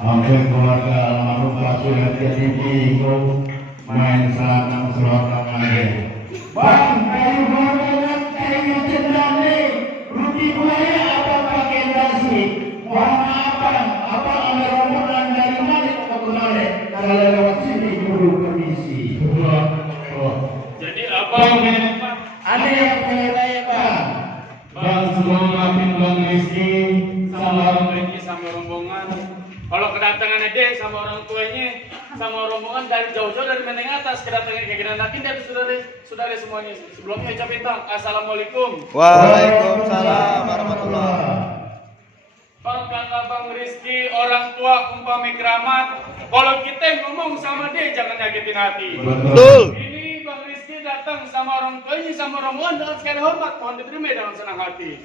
Hampir keluarga almarhum Pak Suryadi itu main sanang selotangan Bang, kayu banget, kayu cendane, rugi buaya apa pakai nasi? Mohon maaf Bang, apa ada rombongan dari mana ke kemarin? Kalau lewat sini guru permisi. Jadi abang ada yang pengen tanya Bang? Bang, sebelum maafin Bang Rizky sama orang tuanya sama rombongan. Kalau kedatangan aja sama orang tuanya, sama rombongan dari jauh-jauh dari Menteng Atas, kedatangan ke Gedan Nakin dari saudara semuanya. Sebelumnya ucapin tang, assalamualaikum. Waalaikumsalam warahmatullahi. Bang kata Bang Rizky, orang tua umpama keramat. Kalau kita ngomong sama dia jangan nyakitin hati. Betul. Ini Bang Rizky datang sama orang tuanya, sama rombongan dengan segala hormat, mohon diterima dengan senang hati.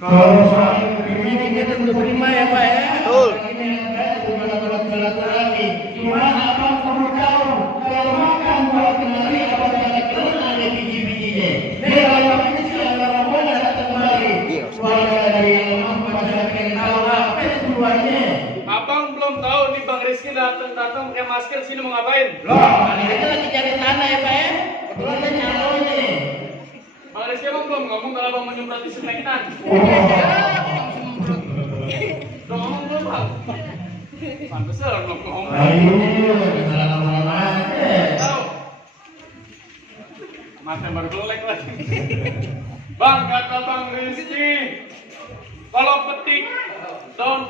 kalau soal ini kita terima ya Pak ya. Betul. Ini ada lagi. Gimana Abang perlu tahu kalau makan buat kenali abang jangan kena ada biji-bijinya. Nih kalau ini sih ada rombongan datang kembali. Keluarga dari yang masyarakat yang tahu apa tujuannya. Abang belum tahu nih Bang Rizky datang pakai masker sini mau ngapain? Loh, kita lagi cari tanah ya Pak ya. Kebetulan saya nyalo ini. Bang Rizky abang belum ngomong kalau abang mau nyemprot disinfektan. Udah ngomong belum Bang? Pantesan belum ngomong. Ayo, salah ngomong aja. Tahu? Mata baru belek lagi. Bang kata Bang Rizky, kalau petik daun,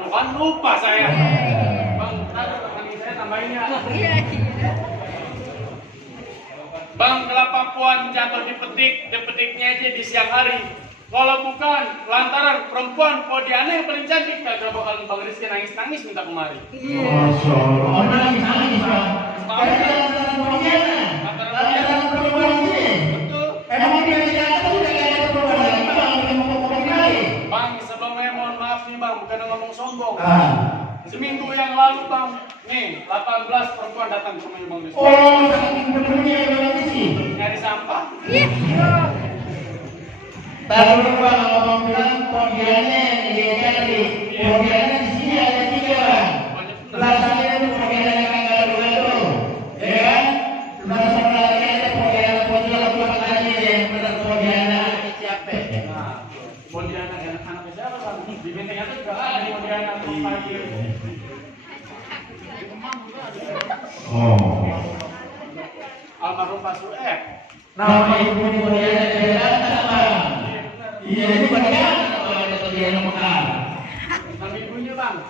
bukan lupa saya. Bang, ntar kaki saya tambahinnya. Bang, kelapa puan jatuh dipetiknya aja di siang hari. Kalau bukan, lantaran perempuan Podiana yang paling cantik, kagak bakal Bang Rizky nangis-nangis minta kemari. Masya Allah. Oh, nangis, Bang. Ada perempuan sini. Betul. Emang dia tidak ada sudah ada perempuan lagi, Bang. Dia mau ngomong lagi. Bang, sebelumnya mohon maaf nih Bang, bukan ngomong sombong. Seminggu yang lalu Bang, nih 18 perempuan datang ke rumahnya Bang Rizky. Oh, saking benernya yang sih. Nyari sampah. Tahu Bang, ngomong bilang Podiana dia cari. Podiana di sini ada 3, Bang. Belasannya itu Podiana yang kagak lalu. Ya kan? Belasan lagi ada Podiana lagi yang benar Podiana siapa? Nah, Podiana anak-anaknya siapa Bang? Di Menteng Atas juga ada di Podiana pagi. Di Kemang juga ada. Oh. Almarhum Pak Sueb. Nama ibu Podiana Jakarta, Bang. Iya, ini bagaimana kalau ada Podiana Mekar? Nama ibunya Bang.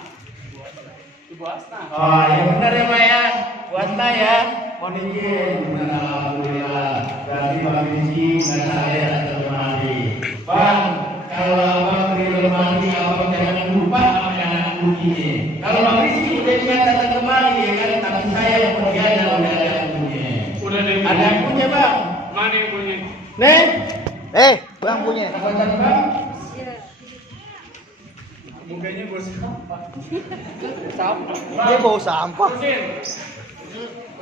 Ibu Asna. Oh, yang benar ya Pak ya. Puasa ya. Mohon izin. Alhamdulillah. Berarti Bang Rizky dan saya datang kemari. Bang, kalau Abang di lemari, Abang jangan lupa sama anak kuncinya. Kalau Bang Rizky udah siap datang kemari, ya kan? Tapi saya yang Podiana udah ada kuncinya. Udah deh. Ada kuncinya Bang. Mana ibunya? Nih. Bang punya. Apa tadi Bang? Mukanya bos sampah. Dia bau sampah. Terusin.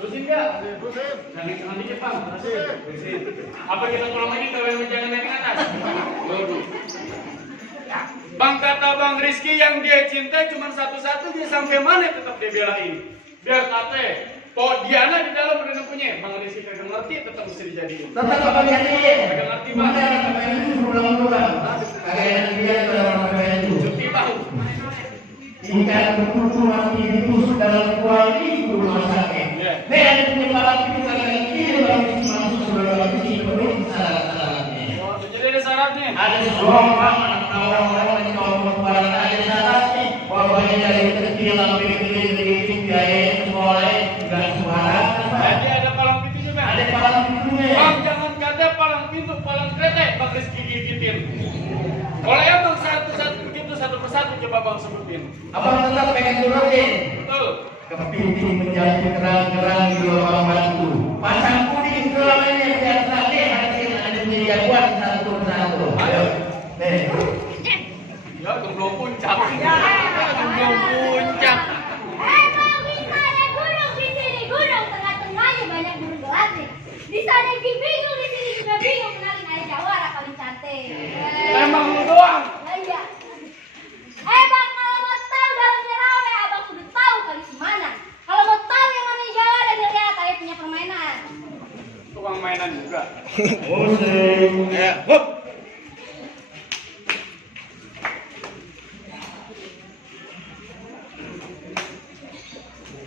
Terusin enggak? Terusin. Jangan dikit Bang. Terusin. Apa kita pulang lagi ke jangan naik ke atas? Bang kata Bang Rizky yang dia cinta cuma satu-satu, dia sampai mana tetap dia belain. Biar kata Podiana di dalam udah punya. Bang Rizky kagak ngerti tetap mesti dijadiin. Tetap Abang jadiin. Kagak ngerti Bang. Mana yang sampai itu pulang-pulang. Kayak dia dalam itu. Cuti Bang. Ikan berkutu mati ditusuk dalam kuali di rumah sakit. Nih ada penyebaran itu kagak kiri Bang Rizky masuk sebelum Rizky perlu syarat-syaratnya. Oh, jadi ada syaratnya. Ada orang orang yang ngomong barang ada syaratnya. Pokoknya dari kecil sampai gede biaya sekolah nggak sembarangan. Jadi ada palang pintu juga. Ada palang pintunya. Bang jangan kata palang pintu, palang kereta Bang Rizky gigitin. Kalau ya Bang satu-satu begitu satu persatu coba Bang sebutin. Abang tetap pengen turunin. Betul. Kepiting menjadi kerang-kerang di lubang batu. Pasang kuning selamanya biar tadi ada menjadi jagoan satu persatu. Ayo. Nih. Ya gemblong puncak. Gemblong puncak. Kalau bisa ada gunung di sini, gunung tengah-tengahnya banyak burung gelatik. Di sana yang bingung, di sini juga bingung kenalin air jawara paling cantik. Emang lu doang. Iya. Bang, kalau mau tahu dalamnya rame, juga. Musik. Hup.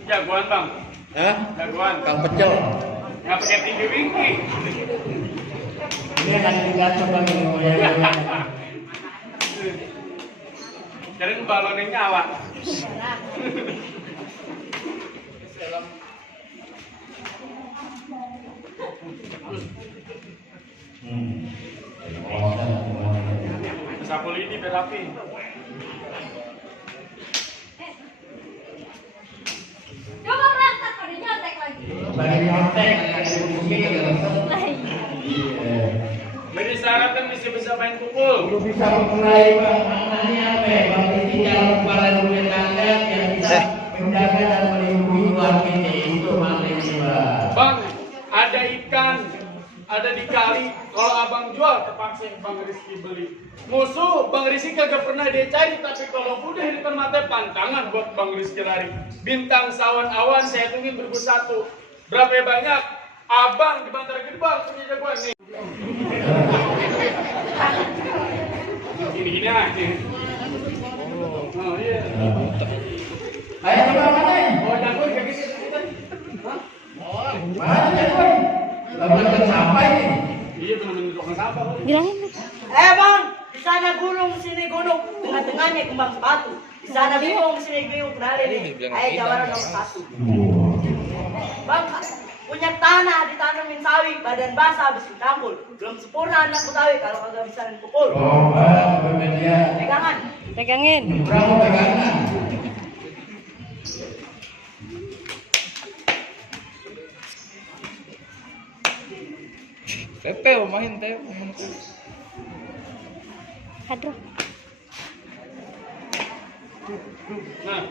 Jagoan bang. Hah? Jagoan. Kang pecel. Nggak pakai tinggi wingki. Ini akan digantung bagi ya. Jadi balonnya nyala. Sapu lidi berapi. Coba berangkat pada nyontek lagi. Bagi nyontek, musik. Jadi syarat kan mesti bisa main pukul. Lu bisa memulai bang, maknanya apa ya? Bang ini calon kepala dunia tangga yang bisa menjaga dan melindungi warga itu maknanya bang. Bang, ada ikan, ada di kali. Kalau abang jual, terpaksa Bang Rizky beli. Musuh Bang Rizky kagak pernah dia cari, tapi kalau udah di depan mata pantangan buat Bang Rizky lari. Bintang sawan awan saya tungguin 1001. Berapa banyak? Abang di Bantar Gerbang punya jagoan nih. Gini aja. Oh iya. Ayo coba mana? Oh jagoan kayak gitu. Mana jagoan? Lakukan sampai ini. Iya teman-teman tukang sampah. Bang, di sana gunung, sini gunung, tengah-tengahnya kembang sepatu. Di sana bingung, sini bingung, kenalin nih. Ayo jawara nomor 1. Bang, punya tanah ditanemin sawi, badan basah habis dicampur. Belum sempurna anak Betawi kalau kagak bisa pukul. Coba bermedia. Pegangan. Pegangin. Berapa pegangan? Tepel main tepel. Aduh. Nah.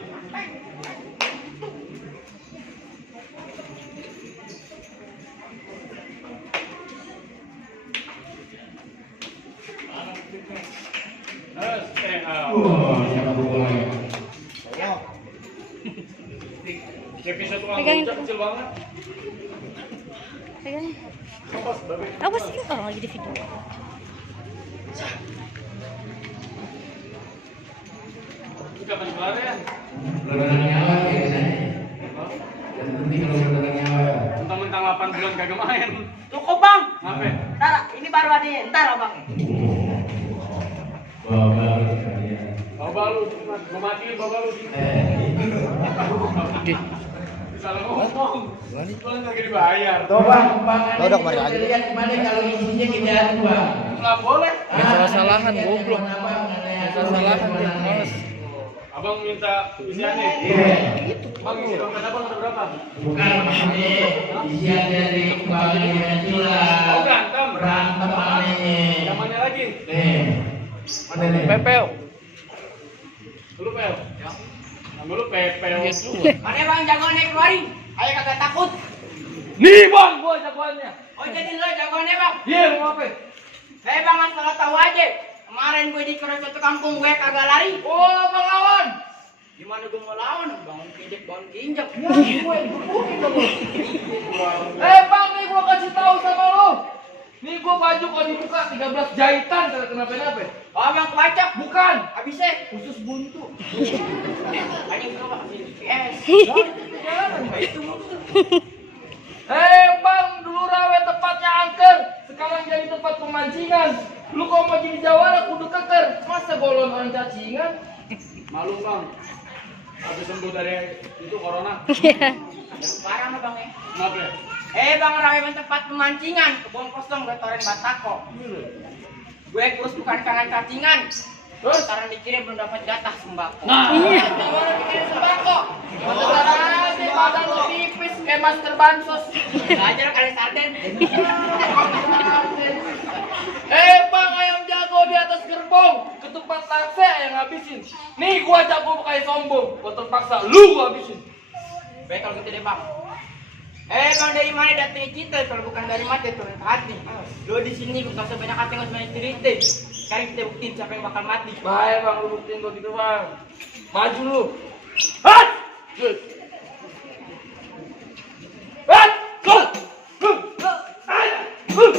Siapa boleh? Episode uang Pegangin. rujak kecil banget. Pegangin. Awas, babe. Apa sih orang lagi di video? Ini kapan kelar ya? Berenang nyawa ya. Yang penting kalau berenang nyawa. Mentang-mentang 8 bulan kagak main. Cukup bang. Ngapain? Ntar, ini baru adanya, ntar abang. Bawa sekalian. Bawa lu, gua matiin bawa lu. Salah ngomong. Soalnya kagak dibayar. Coba kembangannya Dodok, mari lagi. kita lihat gimana kalau isinya kita adu bang. Nggak boleh. Salah-salahan, goblok. Salah-salahan dia, males. Abang minta isiannya. Iya. Bang isi dompet abang ada berapa? Bukan ini isian dari kembangan yang kecil lah. Oh berantem. Berantem anehnya. Yang mana lagi? Nih. Mana nih? Pepel. Lu pel. Nama lu Pepel. Mana bang jagoannya keluarin? Ayo kagak takut. Nih bang, gua jagoannya. Oh jadi lo jagoannya bang? Iya, lu apa? Bang asal tahu aja. Kemarin gue dikeroyok satu kampung gue kagak lari. Oh, bang lawan. Gimana gue mau lawan? Bang kinjek, bang kinjek. Bang, nih gua kasih tahu sama lu. Nih gua baju kalau dibuka 13 jahitan kalau kenapa-napa. Oh bang kebacak. Bukan. Habisnya. Khusus buntu. Anjing berapa? GPS. Bang, dulu rawe tempatnya angker, sekarang jadi tempat pemancingan. Lu kalau mau jadi jawara kudu keker, masa golon orang cacingan? Malu bang, habis sembuh dari itu corona. Parah mah bang ya. Kenapa ya? Bang rawe tempat pemancingan, kebun kosong gue toren batako. Gue kurus bukan kangen cacingan. Terus? Sekarang dikirim belum dapat jatah sembako. Nah, Gimana bikin sembako? Masa sih badan lu tipis kayak masker bansos. Belajar kali sarden. Bang, ayam jago di atas gerbong, ketupat laksa yang ngabisin. Nih gua jago kayak sombong, gua terpaksa lu gua habisin. Betul gitu deh bang. Bang dari mana datang cinta kalau bukan dari mati turun ke hati. Lo di sini bukan sebanyak hati nggak sebanyak cerita. Sekarang kita buktiin siapa yang bakal mati. Bahaya bang, lu buktiin gua gitu bang. Maju lu. Hat! Good. Hat! Good. Good.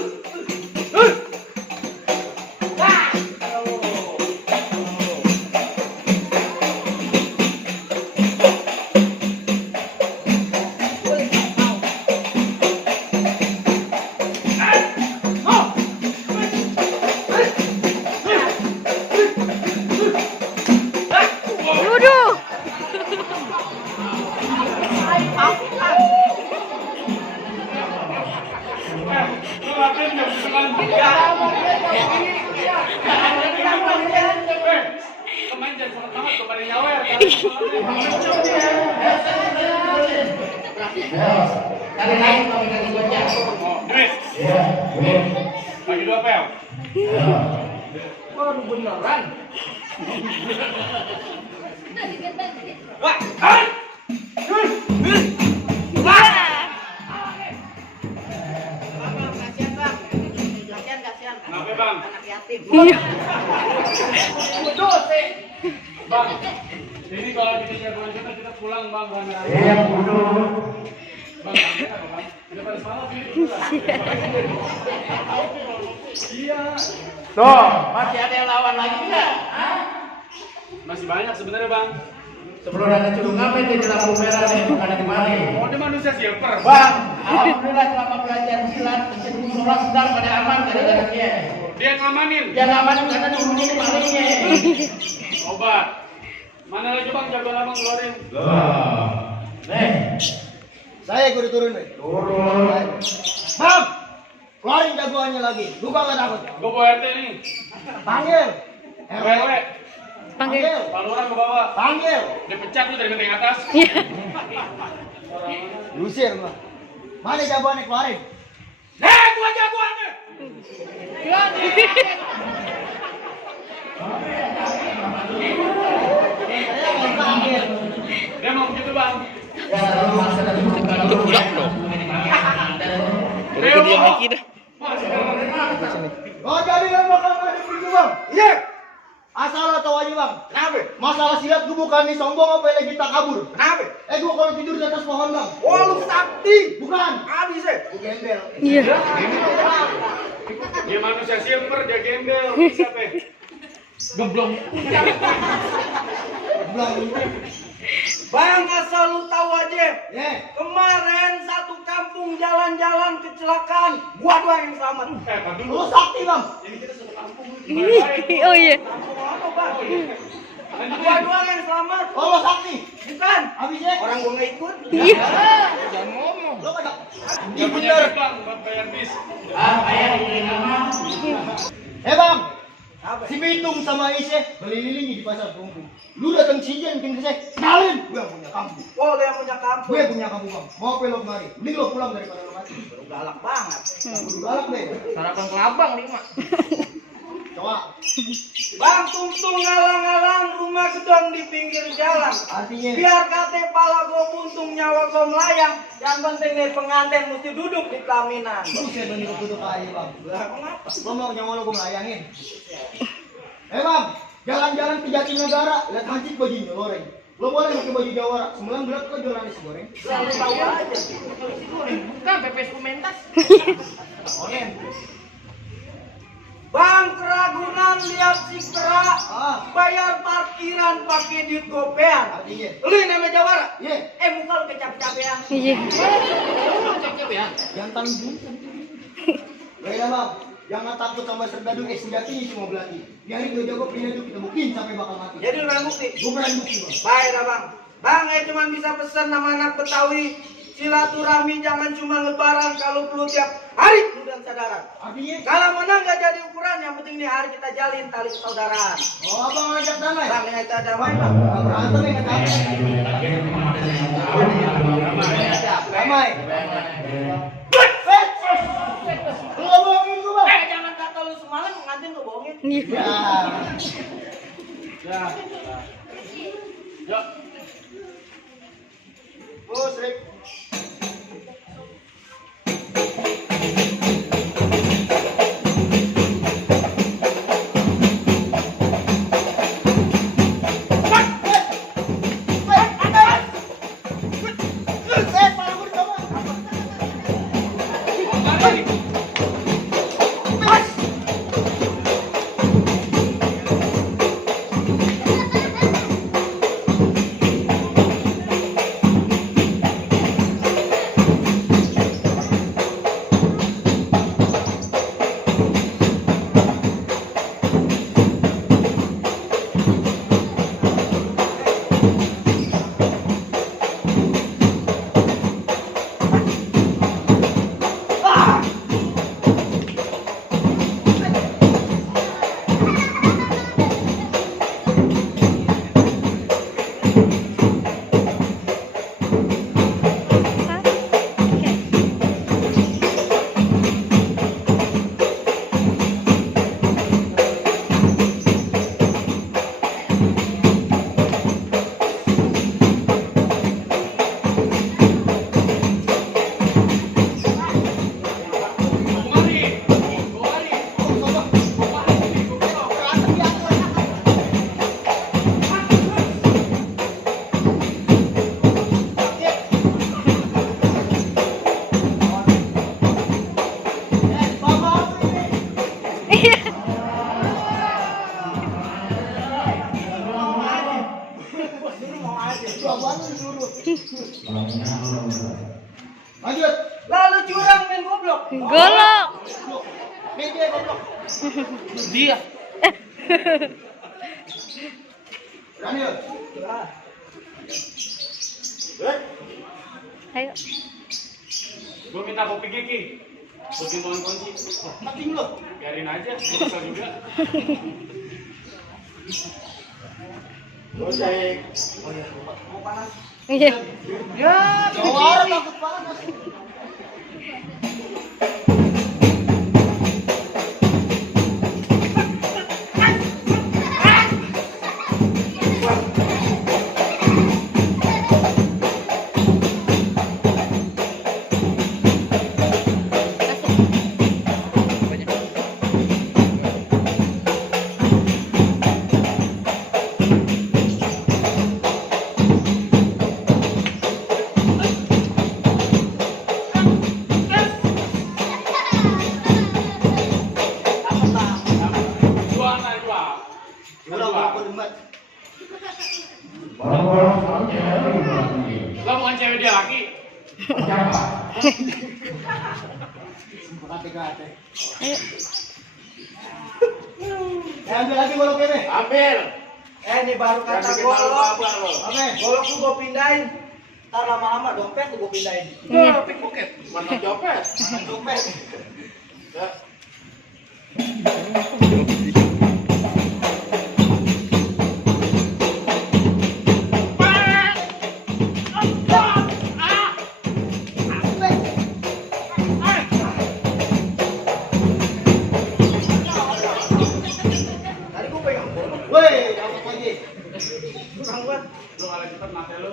bang. Kemarin jangan sangat banget kemarin nyawer. Kali lagi kami dari gocap. Oh, duit. Ya, duit. Bagi 2 pel. Waduh beneran. Wah, hai. Kasihan. Kenapa bang? Anak yatim. Bang, ini kalau kita jagoan kita pulang bang. Iya, bodoh. Bang, bang. Kita pada semangat ini. Iya. Tuh, masih ada yang lawan lagi enggak? Masih banyak sebenarnya bang. Sebelum ada curug ngapain di lampu merah nih, bukan di mana? Oh, dia manusia silver. Bang, alhamdulillah selama belajar silat, mencuri sholat sedang pada aman gara-gara dia. Dia ngamanin. Dia nggak aman karena dulu malingnya. Obat. Mana lagi bang jagoan abang keluarin? Nih, Saya kudu turun nih. turun. Bang, keluarin jagoannya lagi. Lu nggak takut. Gue bawa RT nih. Panggil. RW. Panggil. Pak Lurah ke bawah. Panggil. Dia pecat lu dari benteng atas. Lusir gua. Mana jagoannya keluarin? Gua jagoannya. Panggil. Dia mau begitu bang. Ya, lu masa dari bukan lu. Pulang dong. Udah dia lagi dah. Oh jadi yang bakal ngadep itu bang? Iya. Asal lo tahu aja bang. Kenapa? Masalah silat gua bukan nih sombong apa lagi tak kabur. Kenapa? Gua kalau tidur di atas pohon bang. Oh lu sakti. Bukan. Habis ya. Gua gembel. Iya. Dia manusia silver, dia gembel. Siapa? Geblong. Belum. Bang asal lu tahu aja. Ya. Kemarin satu kampung jalan-jalan kecelakaan. Gua doang yang selamat. Apa dulu? Lu sakti bang. Oh iya. Kampung mana bang? Gua doang yang selamat. Oh lu sakti. Bukan. Habisnya. Orang gua nggak ikut. Jangan ngomong. Lu kagak. Dia punya duit, bang, buat bayar bis. Ayah ini nama. Bang. Apa? Si Bitung sama Isye beli-liling di pasar Bungku. Lu datang sini bikin saya kenalin. Gue yang punya kampung. Oh lu yang punya kampung. Gue punya kampung bang. Mau pelok mari. Mending lo pulang daripada lo mati. Lu galak banget. Kudu galak deh. Sarapan kelabang 5. Coba. Bang tungtung ngalang-ngalang rumah gedong di pinggir jalan. Artinya. Biar kate pala gua buntung nyawa gua melayang. Yang penting nih pengantin mesti duduk di pelaminan. Lu saya beli duduk aja bang. Lah kenapa? Lo mau nyawa lo gue melayangin. Bang. Jalan-jalan ke Jatinegara. Lihat hansip bajunya loreng. Lo boleh pakai baju Jawara. 9 bulan kok jualan nasi goreng. Selalu tahu aja. Bukan pepes kumentas. Oren. Bang keragunan lihat si kera. Bayar parkiran pakai duit gopean. Artinya. Lu yang namanya Jawara? Iya. Muka lu kecap-capean. Iya. Jantan buntan. Beda bang. Jangan takut sama serdadu sejati ini semua belati. Biarin gue jago pindah hidup kita mungkin sampai bakal mati. Jadi lu berani bukti? Gue berani bukti bang. Baik dah bang. Bang cuma bisa pesan nama anak Betawi. Silaturahmi jangan cuma lebaran, kalau perlu tiap hari dan sadaran. Artinya? Kalau menang gak jadi ukuran, yang penting di hari kita jalin tali persaudaraan. Oh abang ngajak damai? Bang kita damai bang. Gak berantem ya kata damai. Lu ngomongin gue bang? Jangan kata lu semalam ngantin lu bohongin. Iya. Ya. Yuk. Bos Rick. Apaan disuruh? Lanjut. Lalu curang main goblok. Golok. Goblok. Media goblok. Dia. Berani ya? Ayo. Gue minta kopi gigi. Kopi mohon kunci. Mati lu. Biarin aja, bisa juga. Gosek. Iya. Ya, jawara takut panas. Dua, nah, dua. Udah aku demet. Orang-orang sekarang cewek di belakang dia. Lo bukan cewek dia laki. Siapa? Kate-kate. Ayo. Ambil lagi golok ini. Ambil. Ini baru kata Jangan bikin malu golok. bapak lo. Oke. Golok tuh gue pindahin. Ntar lama-lama dompet tuh gue pindahin. Iya. Pickpocket. Mana copet? Dompet. Ya. Tadi gue pegang golok. Woi, dapat lagi. Kurang banget. Lu kalah cepet mati lu.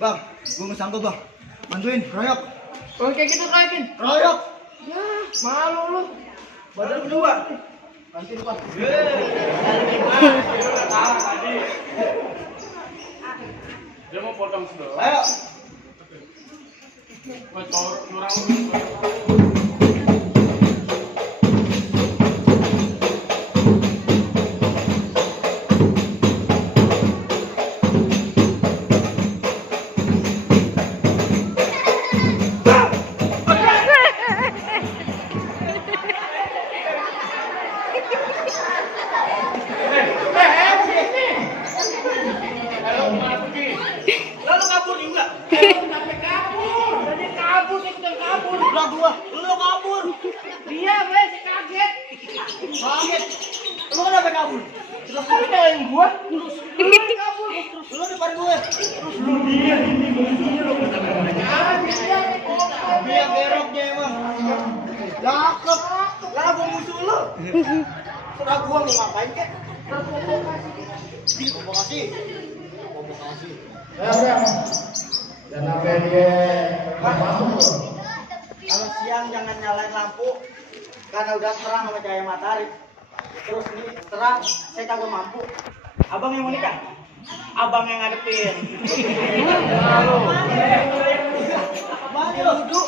Bang, gue nggak sanggup bang. Bantuin, royok. Kalau kayak gitu royokin. Royok. Ya, malu lu. Badan kedua. Bantuin depan. Dia udah kalah tadi. Dia mau potong sedot. Ayo. Gua curang lu. Halo, kemana pergi? Lalu kabur juga. Sampai kabur. Tadi kabur, saya ikutan kabur. Lah gua, lu kabur. Dia, weh, saya kaget. Kaget. Lu kenapa kabur? Terus kan nyalain gua. Terus kabur. Lu depan gue. Biar beroknya emang. Cakep. Lah gue musuh lu. Serah gua mau ngapain kek? Provokasi. Provokasi. Dan sampai dia masuk. Kalau siang jangan nyalain lampu karena udah terang sama cahaya matahari. Terus ini terang, saya kagak mampu. Abang yang mau nikah? Abang yang ngadepin. Mana duduk?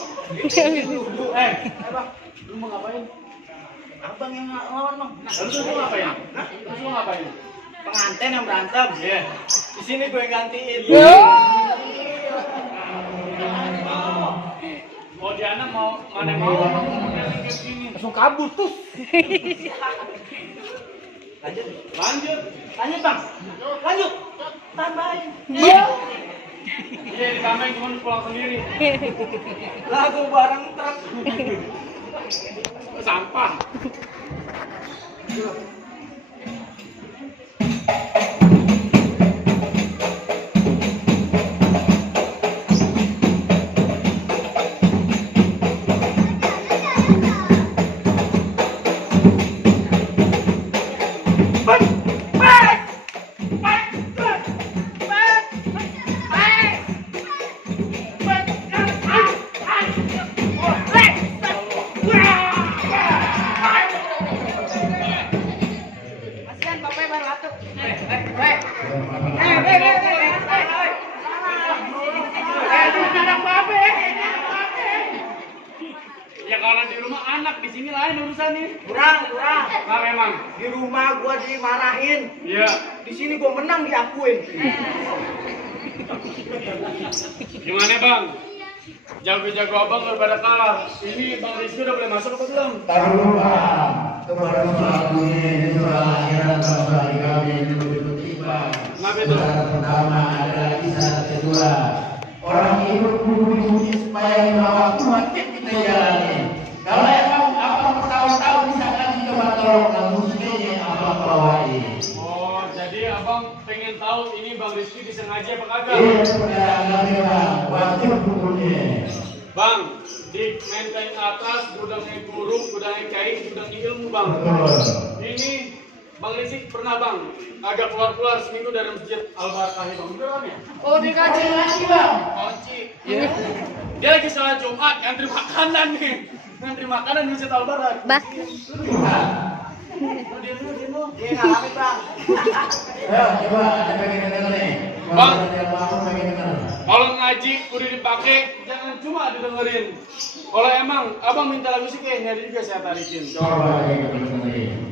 Bang, lu mau ngapain? Abang yang ngelawan bang. Lu mau ngapain? Hah? Lu mau ngapain? Pengantin yang berantem. Iya. Di sini gue yang gantiin. Oh, Diana mau mana mau kayak gini. Langsung kabur tuh. Lanjut. Lanjut. Lanjut bang. Lanjut. Tambahin. Iya, ditambahin cuma pulang sendiri. Lagu bareng truk. Sampah. Kasihan bapaknya baru atuk. Ya kalau di rumah anak, di sini lain urusannya. Kurang. Nah memang. Di rumah gua dimarahin. Iya. Di sini gue menang diakuin. Gimana bang? Jago-jago abang daripada kalah. Ini Bang Rizky udah boleh masuk apa belum? Taruh dulu Bang. Kemarin soal ini soal akhirat soal kami itu tiba. Kenapa itu? Syarat pertama adalah syarat kedua. Orang hidup kudu diuji supaya bahwa Tuhan kita jalani. Kalau emang abang bertahun-tahun bisa kan coba tolong kamu sendiri abang bawain. Oh, jadi abang pengen tahu ini Bang Rizky disengaja apa kagak? Iya sudah kami Bang. Wajib hukumnya. Bang, di menteng atas gudangnya guru, gudangnya kiai, gudang ilmu bang. Betul. Ini Bang Rizky pernah bang agak keluar seminggu dari masjid Al-Barakah bang. Beneran ya? Oh dikaji lagi bang. Kunci. Dia lagi sholat Jumat, ngantri makanan nih. Ngantri makanan di masjid Al-Barakah. Bah. Dia ngalami bang. Ya, coba ada pengen dengar nih. Bang. Kalau pengen dengar. Kalau ngaji udah dipakai, jangan cuma didengerin. Kalau emang abang minta lagu sih kayaknya juga saya tarikin. Coba aja kita dengerin.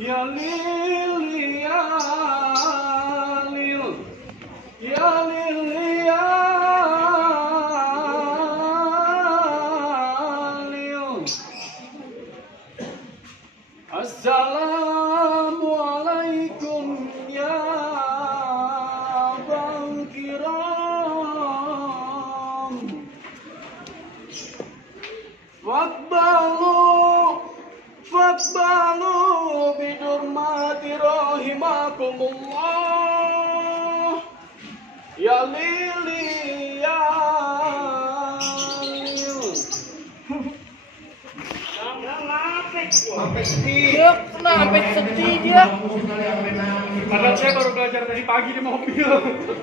Ya lil ya lil ya lil ya lil. Assalamualaikum ya bang kiram. Fakbalu bidurmati rahimakumullah. Ya lili ya lil. Dia kenapa sedih dia? Padahal saya baru belajar tadi pagi di mobil.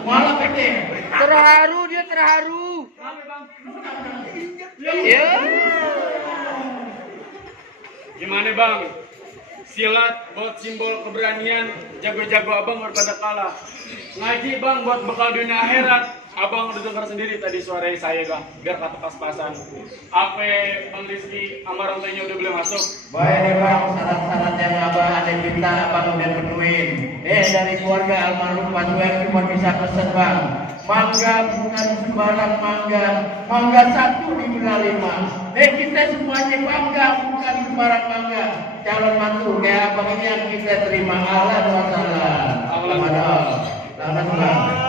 Malah pede. Terharu dia terharu. Ya. Gimana bang? Silat buat simbol keberanian, jago-jago abang daripada kalah. Ngaji bang buat bekal dunia akhirat. Abang udah dengar sendiri tadi suara saya bang, biar kata pas-pasan. Apa Bang Rizky sama orang tuanya udah boleh masuk? Baik nih Bang, syarat-syarat yang abang ada minta abang udah penuhin. Dari keluarga almarhum Pak Suher cuma bisa pesen Bang. Mangga bukan sembarang mangga, mangga 1 dijual 5. Kita semuanya bangga bukan sembarang mangga. Calon mantu kayak abang ini yang kita terima Allah SWT. Allah. Selamat Bang.